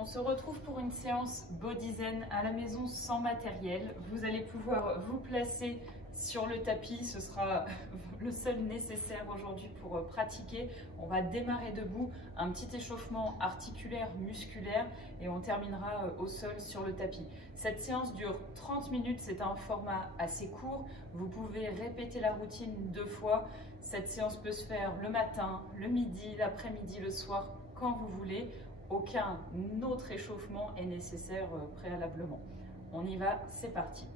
On se retrouve pour une séance Body Zen à la maison sans matériel. Vous allez pouvoir vous placer sur le tapis, ce sera le seul nécessaire aujourd'hui pour pratiquer. On va démarrer debout, un petit échauffement articulaire, musculaire et on terminera au sol sur le tapis. Cette séance dure 30 minutes, c'est un format assez court. Vous pouvez répéter la routine 2 fois. Cette séance peut se faire le matin, le midi, l'après-midi, le soir, quand vous voulez. Aucun autre échauffement est nécessaire préalablement. On y va, c'est parti.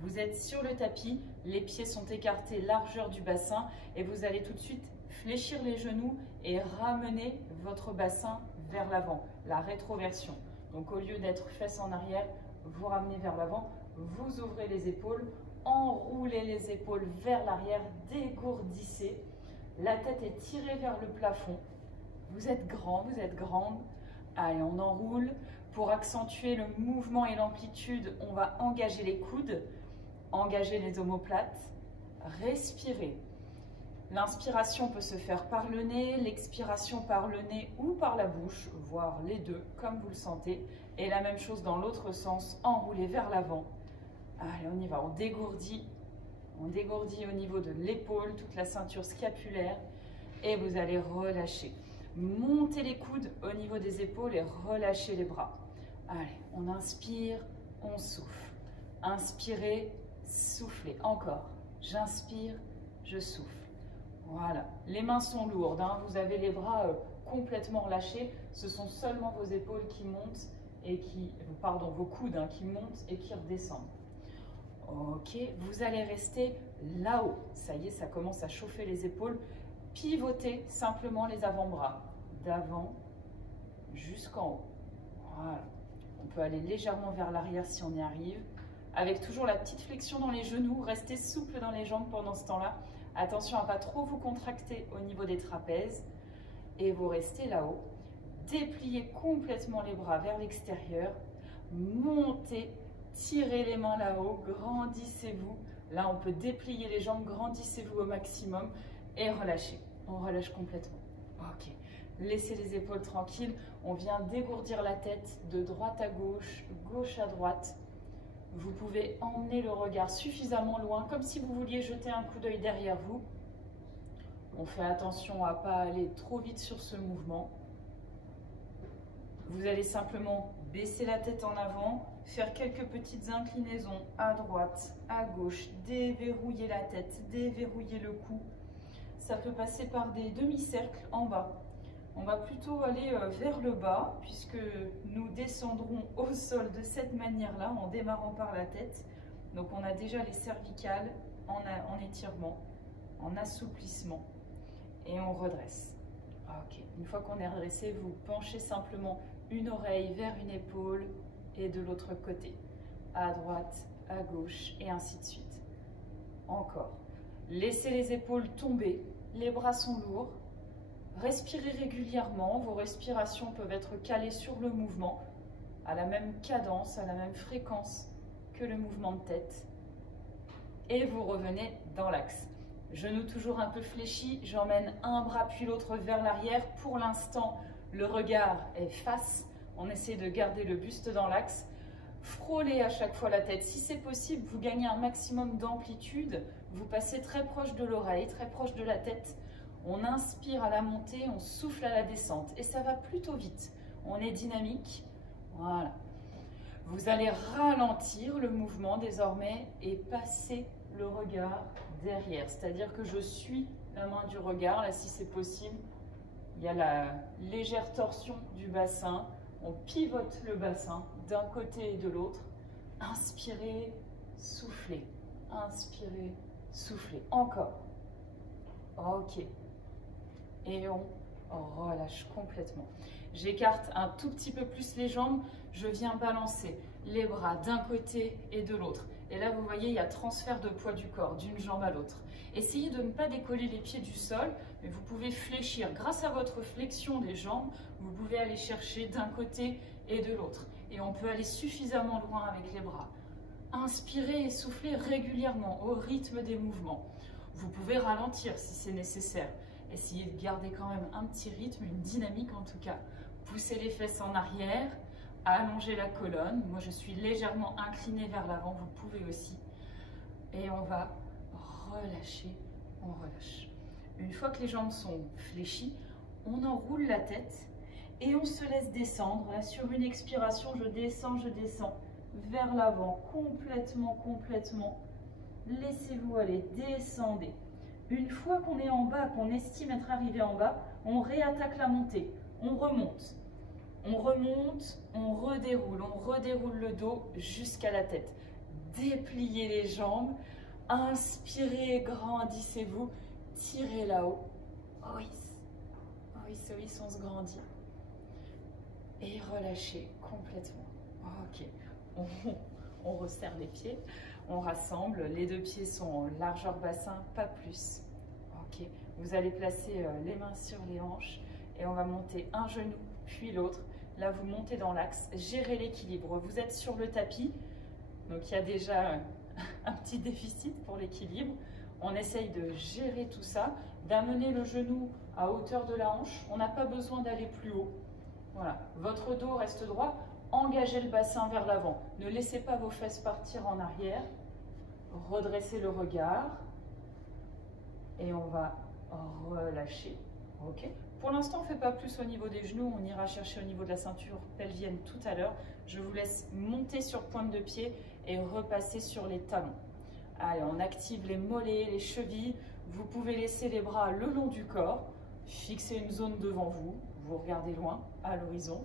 Vous êtes sur le tapis, les pieds sont écartés largeur du bassin et vous allez tout de suite fléchir les genoux et ramener votre bassin vers l'avant, la rétroversion. Donc au lieu d'être fesses en arrière, vous ramenez vers l'avant, vous ouvrez les épaules, enroulez les épaules vers l'arrière, dégourdissez. La tête est tirée vers le plafond. Vous êtes grand, vous êtes grande. Allez, on enroule. Pour accentuer le mouvement et l'amplitude, on va engager les coudes, engager les omoplates, respirer. L'inspiration peut se faire par le nez, l'expiration par le nez ou par la bouche, voire les deux, comme vous le sentez. Et la même chose dans l'autre sens, enrouler vers l'avant. Allez, on y va, on dégourdit au niveau de l'épaule, toute la ceinture scapulaire, et vous allez relâcher. Montez les coudes au niveau des épaules et relâchez les bras. Allez, on inspire, on souffle. Inspirez, soufflez. Encore. J'inspire, je souffle. Voilà. Les mains sont lourdes, hein. Vous avez les bras complètement relâchés. Ce sont seulement vos épaules qui montent et vos coudes qui montent et qui redescendent. Ok, vous allez rester là-haut. Ça y est, ça commence à chauffer les épaules. Pivotez simplement les avant-bras, d'avant jusqu'en haut. Voilà. On peut aller légèrement vers l'arrière si on y arrive, avec toujours la petite flexion dans les genoux. Restez souple dans les jambes pendant ce temps-là. Attention à ne pas trop vous contracter au niveau des trapèzes. Et vous restez là-haut. Dépliez complètement les bras vers l'extérieur. Montez, tirez les mains là-haut, grandissez-vous. Là, on peut déplier les jambes, grandissez-vous au maximum. Et relâchez, on relâche complètement. Ok, laissez les épaules tranquilles. On vient dégourdir la tête de droite à gauche, gauche à droite. Vous pouvez emmener le regard suffisamment loin, comme si vous vouliez jeter un coup d'œil derrière vous. On fait attention à ne pas aller trop vite sur ce mouvement. Vous allez simplement baisser la tête en avant, faire quelques petites inclinaisons à droite, à gauche, déverrouiller la tête, déverrouiller le cou. Ça peut passer par des demi-cercles en bas. On va plutôt aller vers le bas puisque nous descendrons au sol de cette manière-là en démarrant par la tête. Donc on a déjà les cervicales en étirement, en assouplissement et on redresse. Ok. Une fois qu'on est redressé, vous penchez simplement une oreille vers une épaule et de l'autre côté, à droite, à gauche et ainsi de suite. Encore. Laissez les épaules tomber. Les bras sont lourds. Respirez régulièrement. Vos respirations peuvent être calées sur le mouvement, à la même cadence, à la même fréquence que le mouvement de tête. Et vous revenez dans l'axe. Genoux toujours un peu fléchis. J'emmène un bras puis l'autre vers l'arrière. Pour l'instant, le regard est face. On essaie de garder le buste dans l'axe. Frôlez à chaque fois la tête. Si c'est possible, vous gagnez un maximum d'amplitude. Vous passez très proche de l'oreille, très proche de la tête. On inspire à la montée, on souffle à la descente. Et ça va plutôt vite. On est dynamique. Voilà. Vous allez ralentir le mouvement désormais et passer le regard derrière. C'est-à-dire que je suis la main du regard. Là, si c'est possible, il y a la légère torsion du bassin. On pivote le bassin d'un côté et de l'autre. Inspirez, soufflez. Inspirez, soufflez. Encore. Ok. Et on relâche complètement. J'écarte un tout petit peu plus les jambes. Je viens balancer les bras d'un côté et de l'autre. Et là, vous voyez, il y a transfert de poids du corps d'une jambe à l'autre. Essayez de ne pas décoller les pieds du sol, mais vous pouvez fléchir. Grâce à votre flexion des jambes, vous pouvez aller chercher d'un côté et de l'autre. Et on peut aller suffisamment loin avec les bras. Inspirez et soufflez régulièrement au rythme des mouvements. Vous pouvez ralentir si c'est nécessaire. Essayez de garder quand même un petit rythme, une dynamique en tout cas. Poussez les fesses en arrière, allonger la colonne. Moi, je suis légèrement inclinée vers l'avant, vous pouvez aussi. Et on va relâcher, on relâche. Une fois que les jambes sont fléchies, on enroule la tête et on se laisse descendre. Là, sur une expiration, je descends vers l'avant, complètement, complètement. Laissez-vous aller, descendez. Une fois qu'on est en bas, qu'on estime être arrivé en bas, on réattaque la montée. On remonte, on redéroule le dos jusqu'à la tête. Dépliez les jambes, inspirez, grandissez-vous, tirez là-haut. Oïs, on se grandit. Et relâchez complètement. Ok, on resserre les pieds, on rassemble. Les deux pieds sont en largeur bassin, pas plus. Ok, vous allez placer les mains sur les hanches et on va monter un genou puis l'autre. Là, vous montez dans l'axe, gérez l'équilibre. Vous êtes sur le tapis, donc il y a déjà un petit déficit pour l'équilibre. On essaye de gérer tout ça, d'amener le genou à hauteur de la hanche. On n'a pas besoin d'aller plus haut. Voilà, votre dos reste droit. Engagez le bassin vers l'avant. Ne laissez pas vos fesses partir en arrière. Redressez le regard. Et on va relâcher. Ok. Pour l'instant, on ne fait pas plus au niveau des genoux. On ira chercher au niveau de la ceinture pelvienne tout à l'heure. Je vous laisse monter sur pointe de pied et repasser sur les talons. Allez, on active les mollets, les chevilles. Vous pouvez laisser les bras le long du corps. Fixez une zone devant vous. Vous regardez loin, à l'horizon.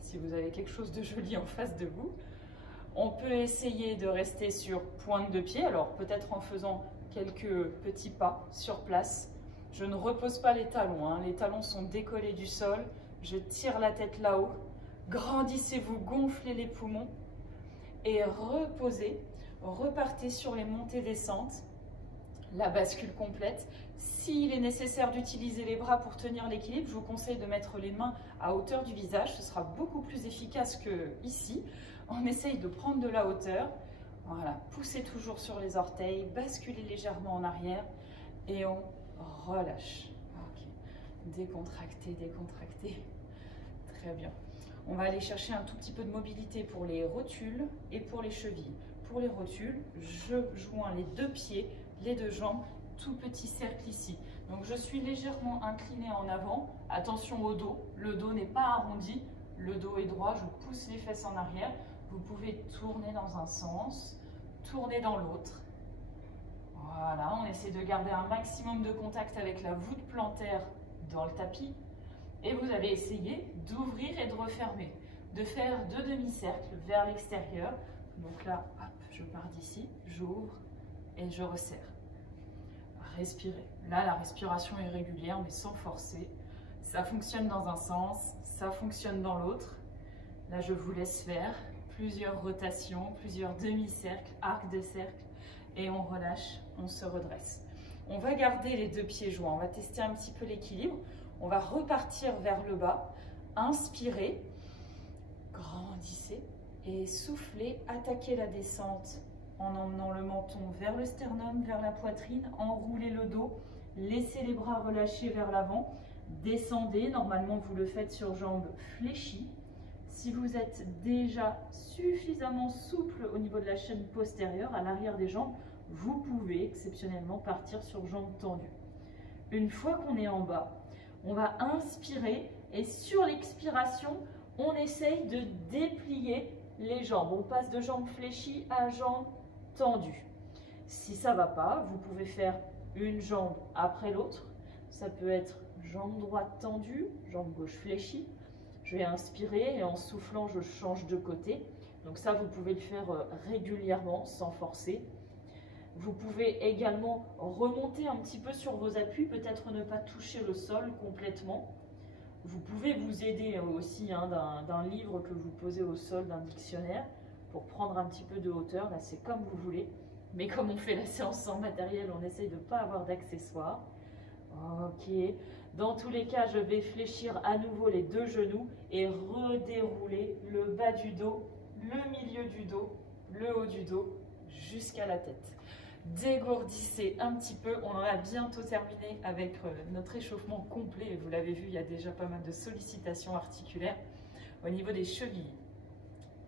Si vous avez quelque chose de joli en face de vous. On peut essayer de rester sur pointe de pied. Alors, peut-être en faisant quelques petits pas sur place. Je ne repose pas les talons. Hein. Les talons sont décollés du sol. Je tire la tête là-haut. Grandissez-vous, gonflez les poumons. Et reposez. Repartez sur les montées-descentes. La bascule complète. S'il est nécessaire d'utiliser les bras pour tenir l'équilibre, je vous conseille de mettre les mains à hauteur du visage. Ce sera beaucoup plus efficace que ici. On essaye de prendre de la hauteur. Voilà, poussez toujours sur les orteils, basculez légèrement en arrière et on relâche. Okay. Décontractez, décontractez. Très bien. On va aller chercher un tout petit peu de mobilité pour les rotules et pour les chevilles. Pour les rotules, je joins les deux pieds, les deux jambes, tout petit cercle ici. Donc je suis légèrement inclinée en avant. Attention au dos, le dos n'est pas arrondi, le dos est droit, je pousse les fesses en arrière. Vous pouvez tourner dans un sens, tourner dans l'autre. Voilà, on essaie de garder un maximum de contact avec la voûte plantaire dans le tapis. Et vous allez essayer d'ouvrir et de refermer, de faire deux demi-cercles vers l'extérieur. Donc là, hop, je pars d'ici, j'ouvre et je resserre. Respirez. Là, la respiration est régulière, mais sans forcer. Ça fonctionne dans un sens, ça fonctionne dans l'autre. Là, je vous laisse faire plusieurs rotations, plusieurs demi-cercles, arcs de cercle, et on relâche, on se redresse. On va garder les deux pieds joints, on va tester un petit peu l'équilibre. On va repartir vers le bas, inspirez, grandissez et soufflez, attaquez la descente en emmenant le menton vers le sternum, vers la poitrine, enroulez le dos, laissez les bras relâchés vers l'avant, descendez, normalement vous le faites sur jambes fléchies. Si vous êtes déjà suffisamment souple au niveau de la chaîne postérieure, à l'arrière des jambes, vous pouvez exceptionnellement partir sur jambes tendues. Une fois qu'on est en bas, on va inspirer et sur l'expiration, on essaye de déplier les jambes. On passe de jambes fléchies à jambes tendues. Si ça ne va pas, vous pouvez faire une jambe après l'autre. Ça peut être jambe droite tendue, jambe gauche fléchie. Je vais inspirer et en soufflant, je change de côté. Donc ça, vous pouvez le faire régulièrement sans forcer. Vous pouvez également remonter un petit peu sur vos appuis, peut-être ne pas toucher le sol complètement. Vous pouvez vous aider aussi d'un livre que vous posez au sol, d'un dictionnaire, pour prendre un petit peu de hauteur. Là, c'est comme vous voulez. Mais comme on fait la séance sans matériel, on essaye de ne pas avoir d'accessoires. Ok. Dans tous les cas, je vais fléchir à nouveau les deux genoux et redérouler le bas du dos, le milieu du dos, le haut du dos, jusqu'à la tête. Dégourdissez un petit peu, on en a bientôt terminé avec notre échauffement complet. Vous l'avez vu, il y a déjà pas mal de sollicitations articulaires au niveau des chevilles.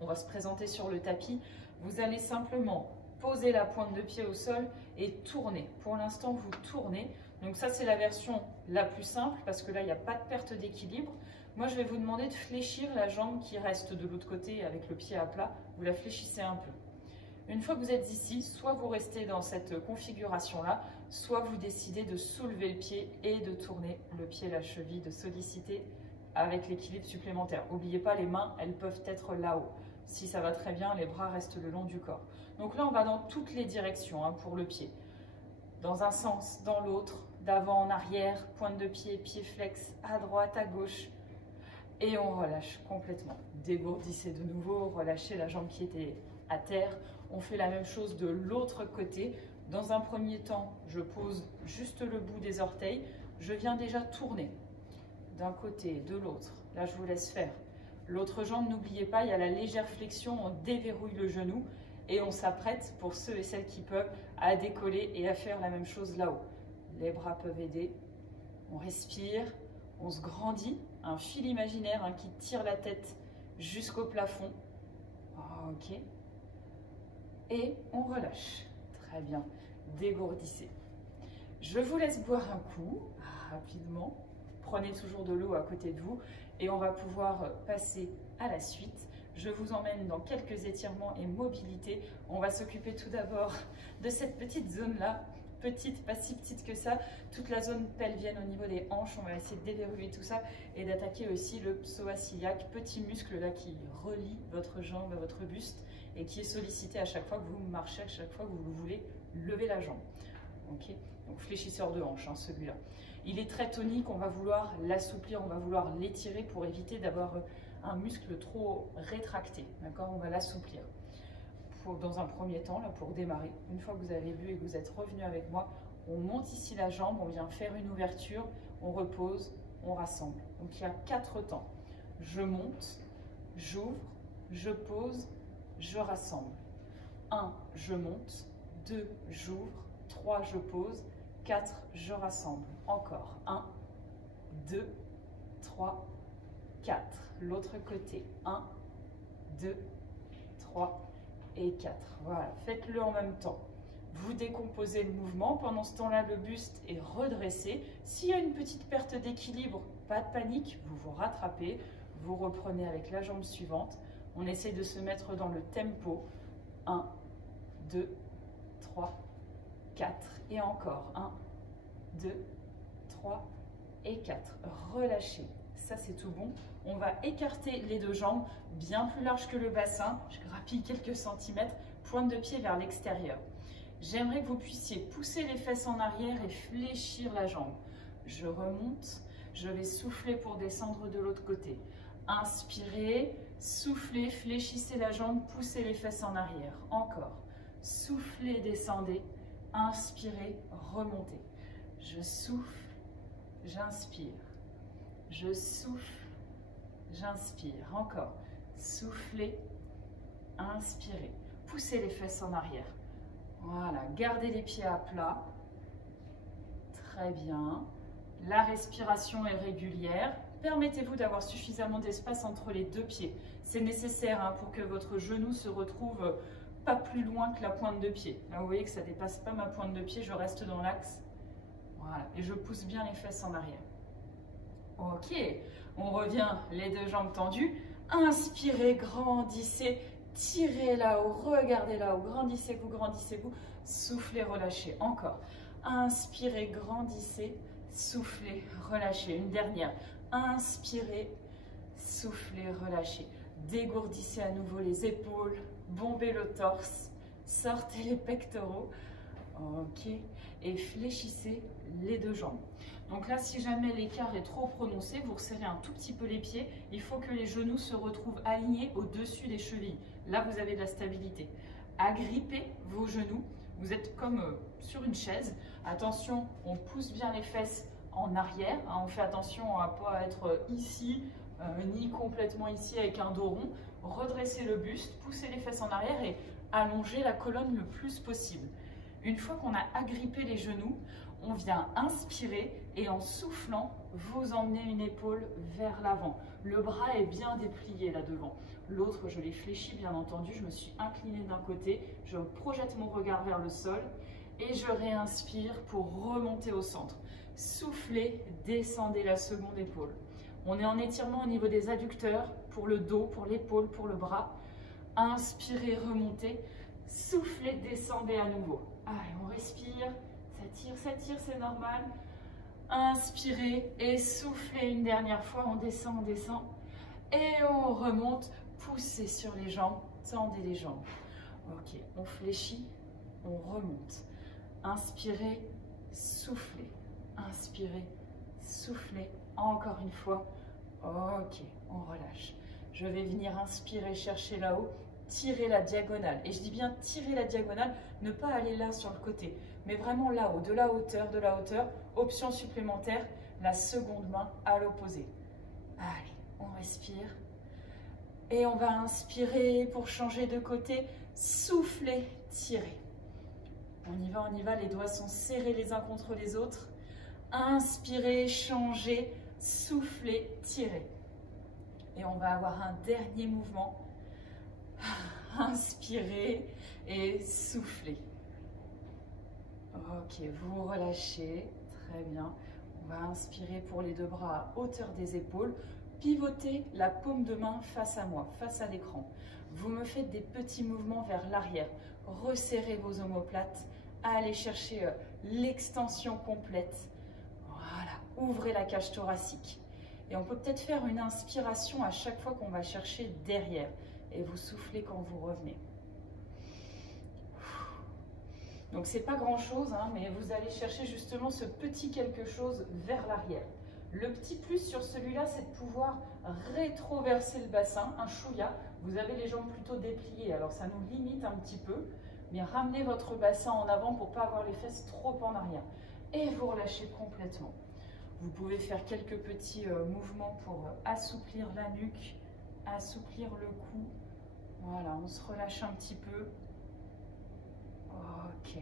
On va se présenter sur le tapis. Vous allez simplement poser la pointe de pied au sol et tourner. Pour l'instant, vous tournez. Donc ça, c'est la version la plus simple parce que là, il n'y a pas de perte d'équilibre. Moi, je vais vous demander de fléchir la jambe qui reste de l'autre côté avec le pied à plat. Vous la fléchissez un peu. Une fois que vous êtes ici, soit vous restez dans cette configuration-là, soit vous décidez de soulever le pied et de tourner le pied, la cheville, de solliciter avec l'équilibre supplémentaire. N'oubliez pas, les mains, elles peuvent être là-haut. Si ça va très bien, les bras restent le long du corps. Donc là, on va dans toutes les directions pour le pied. Dans un sens, dans l'autre, d'avant en arrière, pointe de pied, pied flex, à droite, à gauche. Et on relâche complètement. Dégourdissez de nouveau, relâchez la jambe qui était à terre. On fait la même chose de l'autre côté. Dans un premier temps, je pose juste le bout des orteils. Je viens déjà tourner d'un côté, de l'autre. Là, je vous laisse faire. L'autre jambe, n'oubliez pas, il y a la légère flexion, on déverrouille le genou et on s'apprête, pour ceux et celles qui peuvent, à décoller et à faire la même chose là-haut. Les bras peuvent aider. On respire, on se grandit. Un fil imaginaire qui tire la tête jusqu'au plafond. Ok. Et on relâche. Très bien. Dégourdissez. Je vous laisse boire un coup, rapidement. Prenez toujours de l'eau à côté de vous et on va pouvoir passer à la suite. Je vous emmène dans quelques étirements et mobilités. On va s'occuper tout d'abord de cette petite zone-là. Petite, pas si petite que ça. Toute la zone pelvienne au niveau des hanches. On va essayer de déverrouiller tout ça et d'attaquer aussi le psoas iliaque, petit muscle là qui relie votre jambe à votre buste et qui est sollicité à chaque fois que vous marchez, à chaque fois que vous voulez lever la jambe. Ok, donc fléchisseur de hanche, celui-là. Il est très tonique, on va vouloir l'assouplir, on va vouloir l'étirer pour éviter d'avoir un muscle trop rétracté. D'accord, on va l'assouplir. Dans un premier temps, là, pour démarrer, une fois que vous avez vu et que vous êtes revenu avec moi, on monte ici la jambe, on vient faire une ouverture, on repose, on rassemble. Donc il y a 4 temps. Je monte, j'ouvre, je pose, je rassemble. 1, je monte, 2, j'ouvre, 3, je pose, 4, je rassemble. Encore. 1, 2, 3, 4. L'autre côté. 1, 2, 3 et 4. Voilà, faites-le en même temps. Vous décomposez le mouvement. Pendant ce temps-là, le buste est redressé. S'il y a une petite perte d'équilibre, pas de panique, vous vous rattrapez. Vous reprenez avec la jambe suivante. On essaye de se mettre dans le tempo. 1, 2, 3, 4. Et encore. 1, 2, 3 et 4. Relâchez. Ça, c'est tout bon. On va écarter les deux jambes, bien plus large que le bassin. Je grappille quelques centimètres, pointe de pied vers l'extérieur. J'aimerais que vous puissiez pousser les fesses en arrière et fléchir la jambe. Je remonte, je vais souffler pour descendre de l'autre côté. Inspirez, soufflez, fléchissez la jambe, poussez les fesses en arrière. Encore. Soufflez, descendez. Inspirez, remontez. Je souffle, j'inspire. Je souffle, j'inspire. Encore. Soufflez, inspirez. Poussez les fesses en arrière. Voilà. Gardez les pieds à plat. Très bien. La respiration est régulière. Permettez-vous d'avoir suffisamment d'espace entre les deux pieds. C'est nécessaire pour que votre genou se retrouve pas plus loin que la pointe de pied. Là, vous voyez que ça ne dépasse pas ma pointe de pied. Je reste dans l'axe. Voilà. Et je pousse bien les fesses en arrière. Ok, on revient, les deux jambes tendues. Inspirez, grandissez, tirez là-haut, regardez là-haut, grandissez-vous, grandissez-vous. Soufflez, relâchez. Encore. Inspirez, grandissez, soufflez, relâchez. Une dernière. Inspirez, soufflez, relâchez. Dégourdissez à nouveau les épaules, bombez le torse, sortez les pectoraux. Ok, et fléchissez les deux jambes. Donc là, si jamais l'écart est trop prononcé, vous resserrez un tout petit peu les pieds. Il faut que les genoux se retrouvent alignés au-dessus des chevilles. Là, vous avez de la stabilité. Agrippez vos genoux. Vous êtes comme sur une chaise. Attention, on pousse bien les fesses en arrière. On fait attention à ne pas être ici, ni complètement ici avec un dos rond. Redressez le buste, poussez les fesses en arrière et allongez la colonne le plus possible. Une fois qu'on a agrippé les genoux, On vient inspirer et en soufflant, vous emmenez une épaule vers l'avant. Le bras est bien déplié là devant. L'autre, je l'ai fléchi bien entendu, je me suis inclinée d'un côté, je projette mon regard vers le sol et je réinspire pour remonter au centre. Soufflez, descendez la seconde épaule. On est en étirement au niveau des adducteurs, pour le dos, pour l'épaule, pour le bras. Inspirez, remontez. Soufflez, descendez à nouveau. Allez, on respire. Ça tire, c'est normal. Inspirez et soufflez une dernière fois. On descend. Et on remonte. Poussez sur les jambes. Tendez les jambes. Ok, on fléchit. On remonte. Inspirez, soufflez. Inspirez, soufflez. Encore une fois. Ok, on relâche. Je vais venir inspirer, chercher là-haut. Tirer la diagonale. Et je dis bien tirer la diagonale, ne pas aller là sur le côté, mais vraiment là-haut, de la hauteur. Option supplémentaire, la seconde main à l'opposé. Allez, on respire. Et on va inspirer pour changer de côté. Souffler, tirer. On y va, les doigts sont serrés les uns contre les autres. Inspirez, changez, soufflez, tirez. Et on va avoir un dernier mouvement. Inspirez et soufflez. Ok, vous relâchez. Très bien. On va inspirer pour les deux bras à hauteur des épaules. Pivotez la paume de main face à moi, face à l'écran. Vous me faites des petits mouvements vers l'arrière. Resserrez vos omoplates. Allez chercher l'extension complète. Voilà. Ouvrez la cage thoracique. Et on peut peut-être faire une inspiration à chaque fois qu'on va chercher derrière. Et vous soufflez quand vous revenez. Donc c'est pas grand chose, hein, mais vous allez chercher justement ce petit quelque chose vers l'arrière. Le petit plus sur celui-là, c'est de pouvoir rétroverser le bassin, un chouïa. Vous avez les jambes plutôt dépliées, alors ça nous limite un petit peu. Mais ramenez votre bassin en avant pour ne pas avoir les fesses trop en arrière. Et vous relâchez complètement. Vous pouvez faire quelques petits mouvements pour assouplir la nuque, assouplir le cou. Voilà, on se relâche un petit peu. Ok,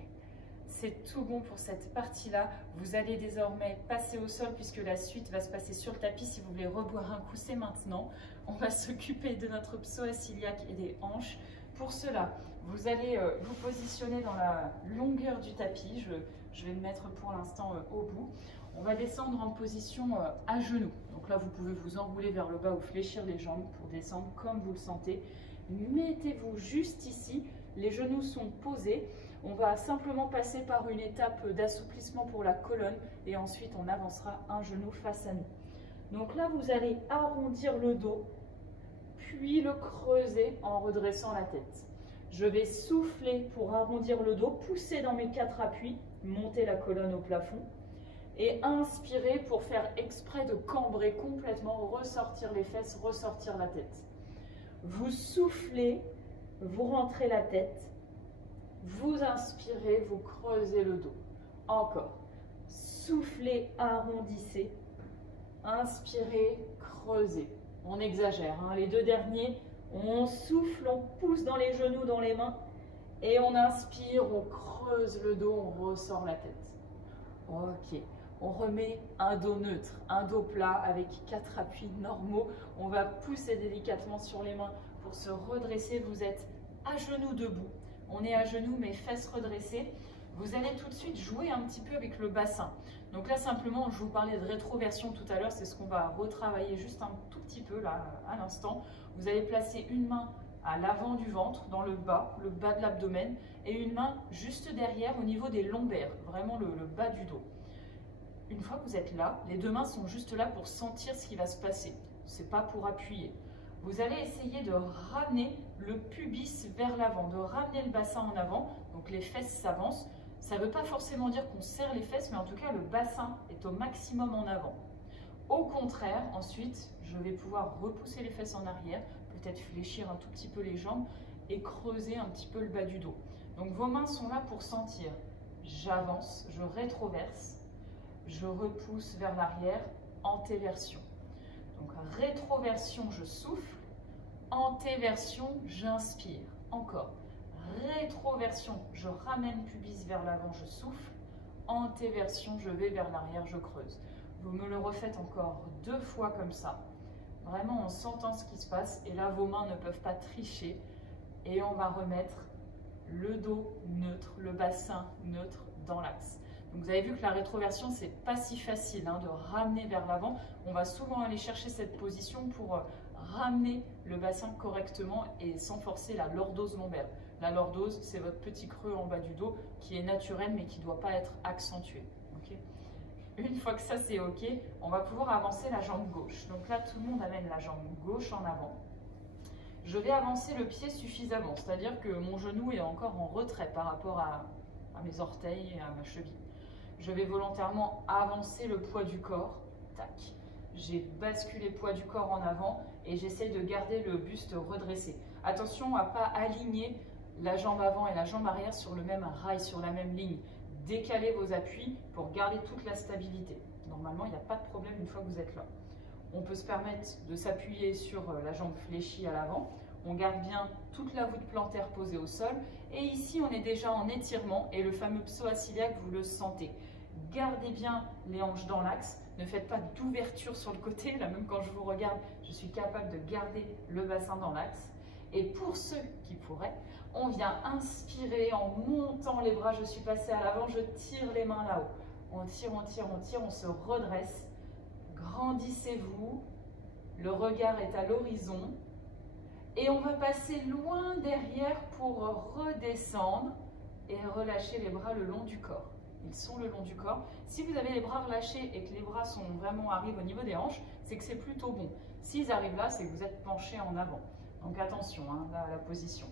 c'est tout bon pour cette partie-là. Vous allez désormais passer au sol puisque la suite va se passer sur le tapis. Si vous voulez reboire un coup, c'est maintenant. On va s'occuper de notre psoas iliaque et des hanches. Pour cela, vous allez vous positionner dans la longueur du tapis. Je vais me mettre pour l'instant au bout. On va descendre en position à genoux. Donc là, vous pouvez vous enrouler vers le bas ou fléchir les jambes pour descendre comme vous le sentez. Mettez-vous juste ici. Les genoux sont posés. On va simplement passer par une étape d'assouplissement pour la colonne et ensuite on avancera un genou face à nous. Donc là, vous allez arrondir le dos, puis le creuser en redressant la tête. Je vais souffler pour arrondir le dos, pousser dans mes 4 appuis, monter la colonne au plafond et inspirer pour faire exprès de cambrer complètement, ressortir les fesses, ressortir la tête. Vous soufflez, vous rentrez la tête, vous inspirez, vous creusez le dos. Encore. Soufflez, arrondissez, inspirez, creusez. On exagère, hein. Les deux derniers, on souffle, on pousse dans les genoux, dans les mains et on inspire, on creuse le dos, on ressort la tête. Ok. On remet un dos neutre, un dos plat avec 4 appuis normaux. On va pousser délicatement sur les mains pour se redresser. Vous êtes à genoux debout. On est à genoux, mais fesses redressées. Vous allez tout de suite jouer un petit peu avec le bassin. Donc là, simplement, je vous parlais de rétroversion tout à l'heure. C'est ce qu'on va retravailler juste un tout petit peu là, à l'instant. Vous allez placer une main à l'avant du ventre, dans le bas de l'abdomen, et une main juste derrière au niveau des lombaires, vraiment le bas du dos. Une fois que vous êtes là, les deux mains sont juste là pour sentir ce qui va se passer. Ce n'est pas pour appuyer. Vous allez essayer de ramener le pubis vers l'avant, de ramener le bassin en avant. Donc les fesses s'avancent. Ça ne veut pas forcément dire qu'on serre les fesses, mais en tout cas le bassin est au maximum en avant. Au contraire, ensuite, je vais pouvoir repousser les fesses en arrière, peut-être fléchir un tout petit peu les jambes et creuser un petit peu le bas du dos. Donc vos mains sont là pour sentir. J'avance, je rétroverse. Je repousse vers l'arrière, antéversion. Donc rétroversion, je souffle. Antéversion, j'inspire. Encore. Rétroversion, je ramène pubis vers l'avant, je souffle. antéversion, je vais vers l'arrière, je creuse. Vous me le refaites encore 2 fois comme ça, vraiment en sentant ce qui se passe. Et là, vos mains ne peuvent pas tricher. Et on va remettre le dos neutre, le bassin neutre dans l'axe. Donc vous avez vu que la rétroversion, c'est pas si facile de ramener vers l'avant. On va souvent aller chercher cette position pour ramener le bassin correctement et sans forcer la lordose lombaire. La lordose, c'est votre petit creux en bas du dos qui est naturel mais qui ne doit pas être accentué. Okay. Une fois que ça c'est ok, on va pouvoir avancer la jambe gauche. Donc là, tout le monde amène la jambe gauche en avant. Je vais avancer le pied suffisamment, c'est-à-dire que mon genou est encore en retrait par rapport à mes orteils et à ma cheville. Je vais volontairement avancer le poids du corps. Tac. J'ai basculé le poids du corps en avant et j'essaye de garder le buste redressé. Attention à ne pas aligner la jambe avant et la jambe arrière sur le même rail, sur la même ligne. Décalez vos appuis pour garder toute la stabilité. Normalement, il n'y a pas de problème une fois que vous êtes là. On peut se permettre de s'appuyer sur la jambe fléchie à l'avant. On garde bien toute la voûte plantaire posée au sol. Et ici, on est déjà en étirement et le fameux psoas iliaque, vous le sentez. Gardez bien les hanches dans l'axe. Ne faites pas d'ouverture sur le côté. Là, même quand je vous regarde, je suis capable de garder le bassin dans l'axe. Et pour ceux qui pourraient, on vient inspirer en montant les bras. Je suis passée à l'avant, je tire les mains là-haut. On tire, on tire, on tire, on se redresse. Grandissez-vous, le regard est à l'horizon et on va passer loin derrière pour redescendre et relâcher les bras le long du corps. Ils sont le long du corps. Si vous avez les bras relâchés et que les bras sont vraiment arrivent au niveau des hanches, c'est que c'est plutôt bon. S'ils arrivent là, c'est que vous êtes penché en avant. Donc attention là, à la position.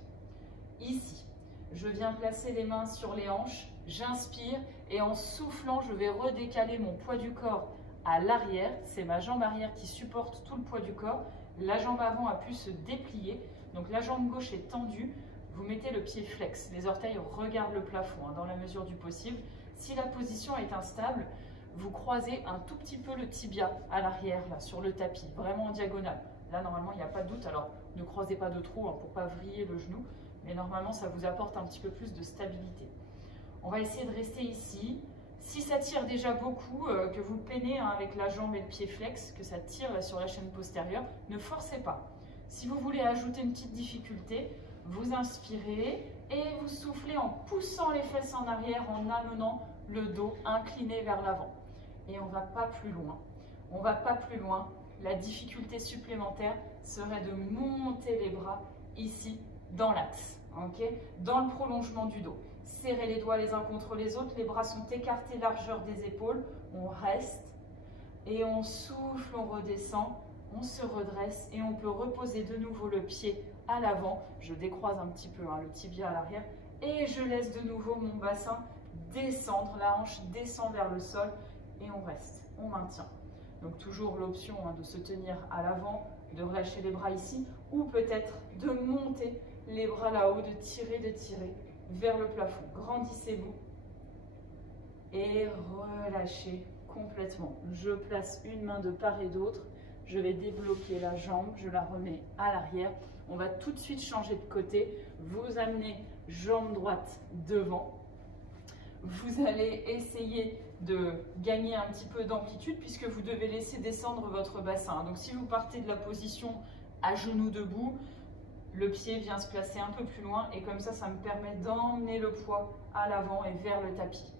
Ici, je viens placer les mains sur les hanches, j'inspire et en soufflant, je vais redécaler mon poids du corps à l'arrière, c'est ma jambe arrière qui supporte tout le poids du corps. La jambe avant a pu se déplier, donc la jambe gauche est tendue. Vous mettez le pied flex, les orteils regardent le plafond dans la mesure du possible. Si la position est instable, vous croisez un tout petit peu le tibia à l'arrière, là, sur le tapis, vraiment en diagonale. Là, normalement, il n'y a pas de doute, alors ne croisez pas de trou pour ne pas vriller le genou, mais normalement, ça vous apporte un petit peu plus de stabilité. On va essayer de rester ici. Si ça tire déjà beaucoup, que vous peinez avec la jambe et le pied flex, que ça tire là, sur la chaîne postérieure, ne forcez pas. Si vous voulez ajouter une petite difficulté, vous inspirez et vous soufflez en poussant les fesses en arrière, en amenant le dos incliné vers l'avant. Et on ne va pas plus loin. On ne va pas plus loin. La difficulté supplémentaire serait de monter les bras ici, dans l'axe, dans le prolongement du dos. Serrez les doigts les uns contre les autres, les bras sont écartés largeur des épaules, on reste et on souffle, on redescend, on se redresse et on peut reposer de nouveau le pied à l'avant. Je décroise un petit peu le tibia à l'arrière et je laisse de nouveau mon bassin descendre, la hanche descend vers le sol et on reste, on maintient. Donc toujours l'option de se tenir à l'avant, de relâcher les bras ici ou peut-être de monter les bras là-haut, de tirer vers le plafond. Grandissez-vous et relâchez complètement. Je place une main de part et d'autre. Je vais débloquer la jambe, je la remets à l'arrière. On va tout de suite changer de côté. Vous amenez jambe droite devant. Vous allez essayer de gagner un petit peu d'amplitude puisque vous devez laisser descendre votre bassin. Donc si vous partez de la position à genoux debout, le pied vient se placer un peu plus loin et comme ça, ça me permet d'emmener le poids à l'avant et vers le tapis.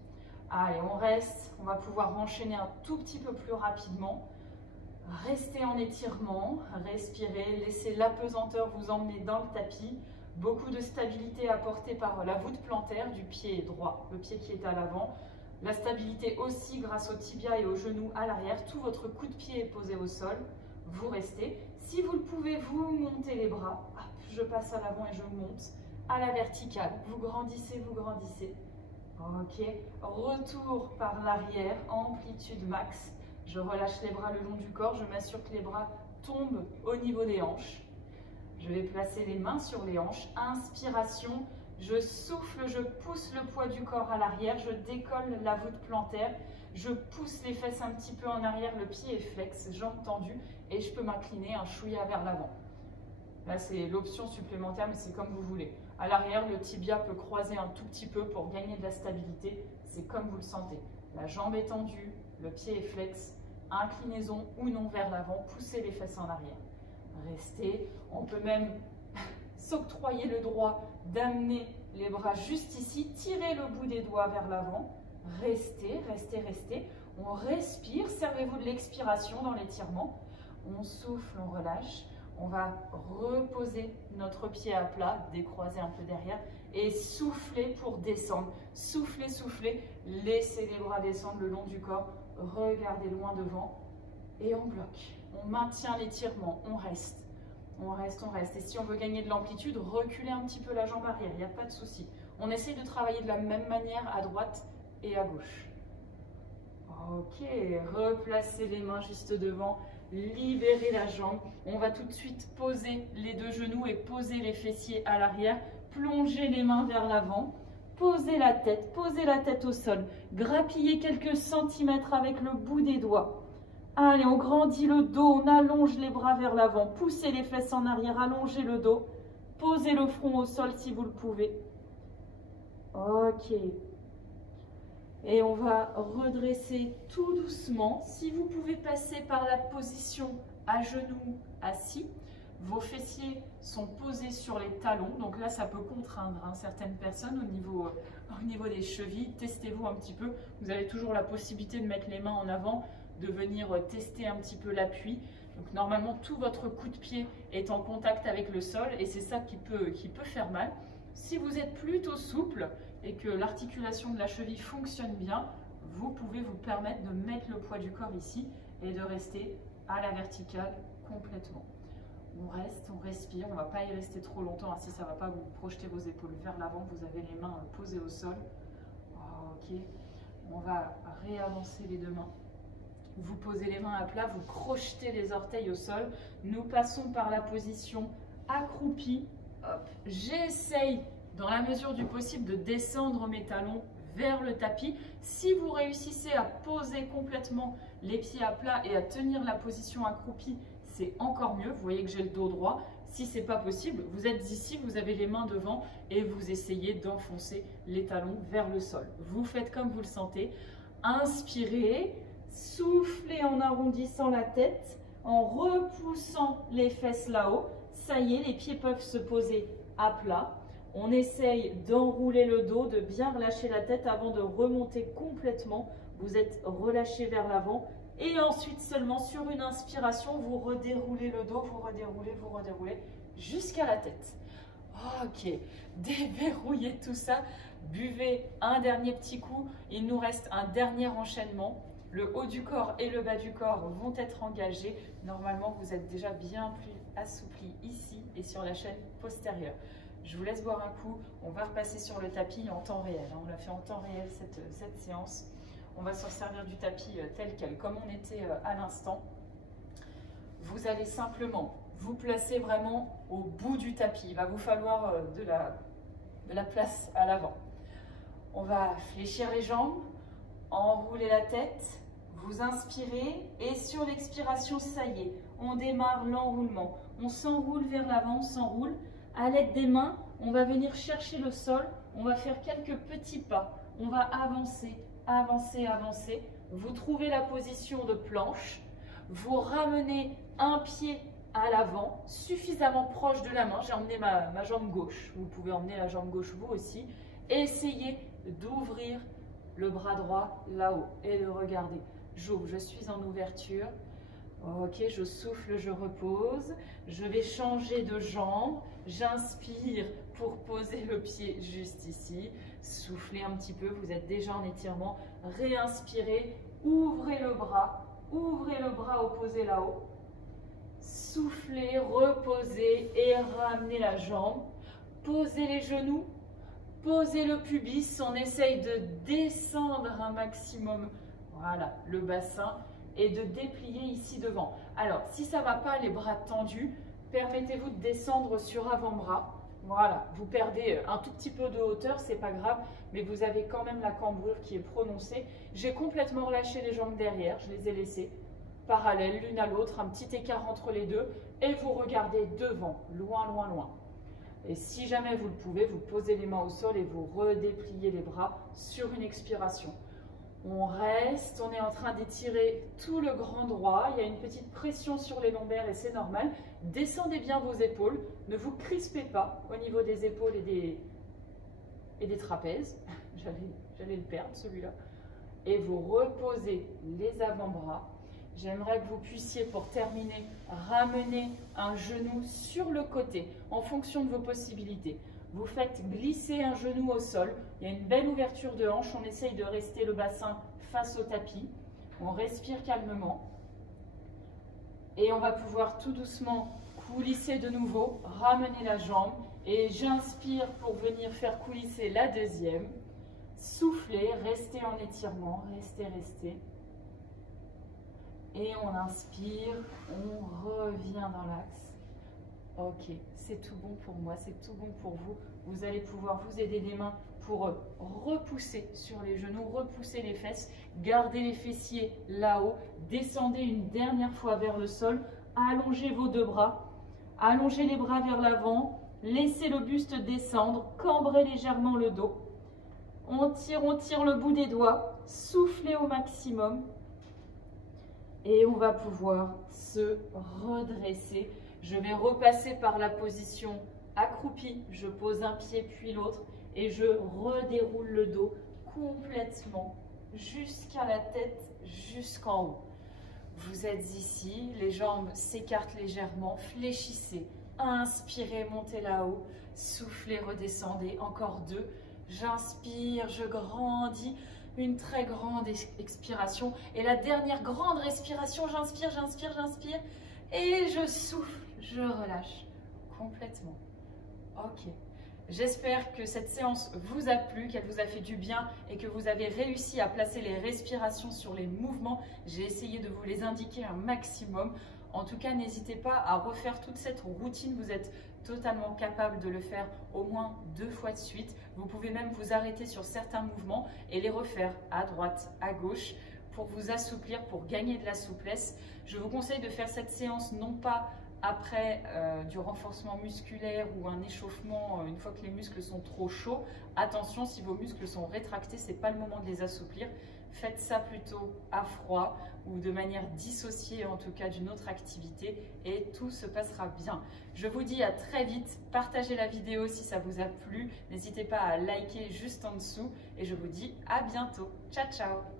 Allez, on reste, on va pouvoir enchaîner un tout petit peu plus rapidement. Restez en étirement, respirez, laissez l'apesanteur vous emmener dans le tapis. Beaucoup de stabilité apportée par la voûte plantaire du pied droit, le pied qui est à l'avant. La stabilité aussi grâce au tibia et au genou à l'arrière. Tout votre coup de pied est posé au sol. Vous restez. Si vous le pouvez, vous montez les bras. Hop, je passe à l'avant et je monte à la verticale. Vous grandissez, vous grandissez. Ok. Retour par l'arrière, amplitude max. Je relâche les bras le long du corps. Je m'assure que les bras tombent au niveau des hanches. Je vais placer les mains sur les hanches. Inspiration. Je souffle, je pousse le poids du corps à l'arrière. Je décolle la voûte plantaire. Je pousse les fesses un petit peu en arrière. Le pied est flex, jambes tendues. Et je peux m'incliner un chouïa vers l'avant. Là, c'est l'option supplémentaire, mais c'est comme vous voulez. À l'arrière, le tibia peut croiser un tout petit peu pour gagner de la stabilité. C'est comme vous le sentez. La jambe est tendue, le pied est flex, inclinaison ou non vers l'avant, poussez les fesses en arrière. Restez. On peut même s'octroyer le droit d'amener les bras juste ici, tirez le bout des doigts vers l'avant. Restez, restez, restez. On respire, servez-vous de l'expiration dans l'étirement. On souffle, on relâche. On va reposer notre pied à plat, décroiser un peu derrière et souffler pour descendre. Soufflez, soufflez, laissez les bras descendre le long du corps. Regardez loin devant et on bloque. On maintient l'étirement, on reste. On reste, on reste. Et si on veut gagner de l'amplitude, reculez un petit peu la jambe arrière, il n'y a pas de souci. On essaie de travailler de la même manière à droite et à gauche. Ok, replacez les mains juste devant, libérez la jambe. On va tout de suite poser les deux genoux et poser les fessiers à l'arrière. Plongez les mains vers l'avant, posez la tête au sol. Grappillez quelques centimètres avec le bout des doigts. Allez, on grandit le dos, on allonge les bras vers l'avant. Poussez les fesses en arrière, allongez le dos. Posez le front au sol si vous le pouvez. Ok. Et on va redresser tout doucement. Si vous pouvez passer par la position à genoux assis, vos fessiers sont posés sur les talons. Donc là, ça peut contraindre certaines personnes au niveau des chevilles. Testez-vous un petit peu. Vous avez toujours la possibilité de mettre les mains en avant, de venir tester un petit peu l'appui. Donc normalement, tout votre coup de pied est en contact avec le sol et c'est ça qui peut faire mal. Si vous êtes plutôt souple et que l'articulation de la cheville fonctionne bien, vous pouvez vous permettre de mettre le poids du corps ici et de rester à la verticale complètement. On reste, on respire, on ne va pas y rester trop longtemps, si ça ne va pas, vous projetez vos épaules vers l'avant, vous avez les mains posées au sol. Ok, on va réavancer les deux mains. Vous posez les mains à plat, vous crochetez les orteils au sol. Nous passons par la position accroupie. J'essaye, dans la mesure du possible, de descendre mes talons vers le tapis. Si vous réussissez à poser complètement les pieds à plat et à tenir la position accroupie, c'est encore mieux. Vous voyez que j'ai le dos droit. Si ce n'est pas possible, vous êtes ici, vous avez les mains devant et vous essayez d'enfoncer les talons vers le sol. Vous faites comme vous le sentez. Inspirez. Soufflez en arrondissant la tête, en repoussant les fesses là-haut. Ça y est, les pieds peuvent se poser à plat. On essaye d'enrouler le dos, de bien relâcher la tête avant de remonter complètement. Vous êtes relâché vers l'avant. Et ensuite, seulement sur une inspiration, vous redéroulez le dos, vous redéroulez jusqu'à la tête. Ok, déverrouillez tout ça. Buvez un dernier petit coup. Il nous reste un dernier enchaînement. Le haut du corps et le bas du corps vont être engagés. Normalement, vous êtes déjà bien plus assoupli ici et sur la chaîne postérieure. Je vous laisse boire un coup. On va repasser sur le tapis en temps réel. On l'a fait en temps réel cette séance. On va s'en servir du tapis tel quel, comme on était à l'instant. Vous allez simplement vous placer vraiment au bout du tapis. Il va vous falloir de la place à l'avant. On va fléchir les jambes, enrouler la tête. Vous inspirez et sur l'expiration, ça y est, on démarre l'enroulement. On s'enroule vers l'avant, on s'enroule. À l'aide des mains, on va venir chercher le sol. On va faire quelques petits pas. On va avancer, avancer, avancer. Vous trouvez la position de planche. Vous ramenez un pied à l'avant, suffisamment proche de la main. J'ai emmené ma jambe gauche. Vous pouvez emmener la jambe gauche vous aussi. Essayez d'ouvrir le bras droit là-haut et de regarder. J'ouvre, je suis en ouverture. Ok, je souffle, je repose. Je vais changer de jambe. J'inspire pour poser le pied juste ici. Soufflez un petit peu, vous êtes déjà en étirement. Réinspirez, ouvrez le bras opposé là-haut. Soufflez, reposez et ramenez la jambe. Posez les genoux, posez le pubis. On essaye de descendre un maximum. Voilà, le bassin et de déplier ici devant. Alors, si ça ne va pas, les bras tendus, permettez-vous de descendre sur avant-bras. Voilà, vous perdez un tout petit peu de hauteur, c'est pas grave, mais vous avez quand même la cambrure qui est prononcée. J'ai complètement relâché les jambes derrière, je les ai laissées. parallèles l'une à l'autre, un petit écart entre les deux, et vous regardez devant, loin, loin, loin. Et si jamais vous le pouvez, vous posez les mains au sol et vous redépliez les bras sur une expiration. On reste, on est en train d'étirer tout le grand droit, il y a une petite pression sur les lombaires et c'est normal. Descendez bien vos épaules, ne vous crispez pas au niveau des épaules et des trapèzes. J'allais le perdre celui-là. Et vous reposez les avant-bras. J'aimerais que vous puissiez, pour terminer, ramener un genou sur le côté en fonction de vos possibilités. Vous faites glisser un genou au sol. Il y a une belle ouverture de hanche. On essaye de rester le bassin face au tapis. On respire calmement. Et on va pouvoir tout doucement coulisser de nouveau, ramener la jambe. Et j'inspire pour venir faire coulisser la deuxième. Soufflez, restez en étirement, restez. Et on inspire, on revient dans l'axe. Ok, c'est tout bon pour moi, c'est tout bon pour vous. Vous allez pouvoir vous aider des mains pour repousser sur les genoux, repousser les fesses, gardez les fessiers là-haut, descendez une dernière fois vers le sol, allongez vos deux bras, allongez les bras vers l'avant, laissez le buste descendre, cambrez légèrement le dos. On tire le bout des doigts, soufflez au maximum. Et on va pouvoir se redresser. Je vais repasser par la position accroupie. Je pose un pied puis l'autre et je redéroule le dos complètement jusqu'à la tête, jusqu'en haut. Vous êtes ici, les jambes s'écartent légèrement, fléchissez. Inspirez, montez là-haut. Soufflez, redescendez. Encore deux. J'inspire, je grandis. Une très grande expiration. Et la dernière grande respiration, j'inspire. Et je souffle, je relâche complètement. Ok. J'espère que cette séance vous a plu, qu'elle vous a fait du bien et que vous avez réussi à placer les respirations sur les mouvements. J'ai essayé de vous les indiquer un maximum. En tout cas, n'hésitez pas à refaire toute cette routine. Vous êtes totalement capable de le faire au moins 2 fois de suite. Vous pouvez même vous arrêter sur certains mouvements et les refaire à droite, à gauche pour vous assouplir, pour gagner de la souplesse. Je vous conseille de faire cette séance non pas après du renforcement musculaire ou un échauffement une fois que les muscles sont trop chauds. Attention, si vos muscles sont rétractés, ce n'est pas le moment de les assouplir. Faites ça plutôt à froid ou de manière dissociée en tout cas d'une autre activité et tout se passera bien. Je vous dis à très vite, partagez la vidéo si ça vous a plu, n'hésitez pas à liker juste en dessous et je vous dis à bientôt. Ciao ciao.